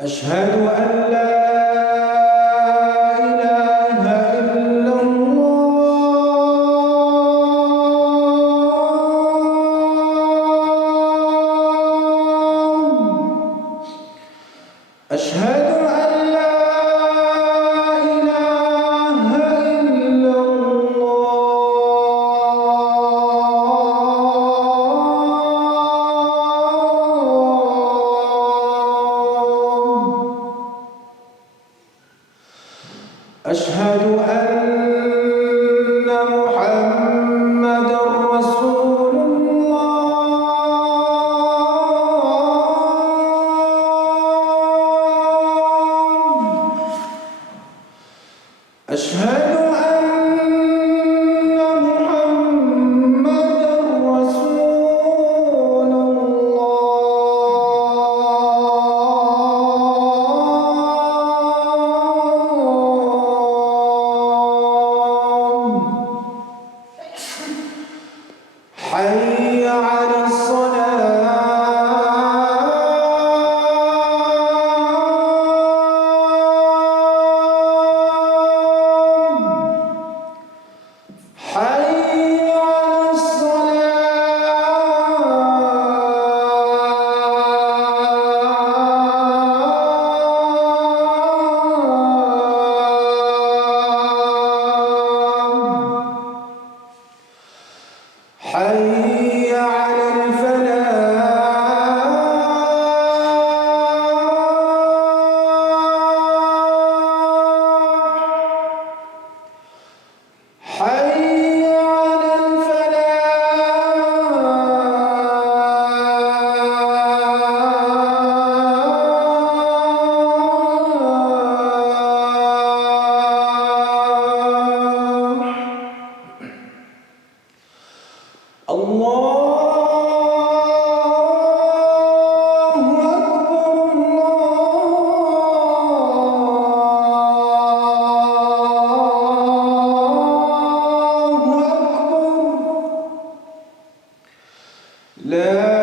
أشهد أن لا إله إلا الله. أشهد أن لا إله إلا أشهد أن محمدًا رسول الله. أشهد أن محمدًا رسول حي على الصلاة. حي على الصلاة. حي على الفلاح. حي على الفلاح. الله أكبر. لا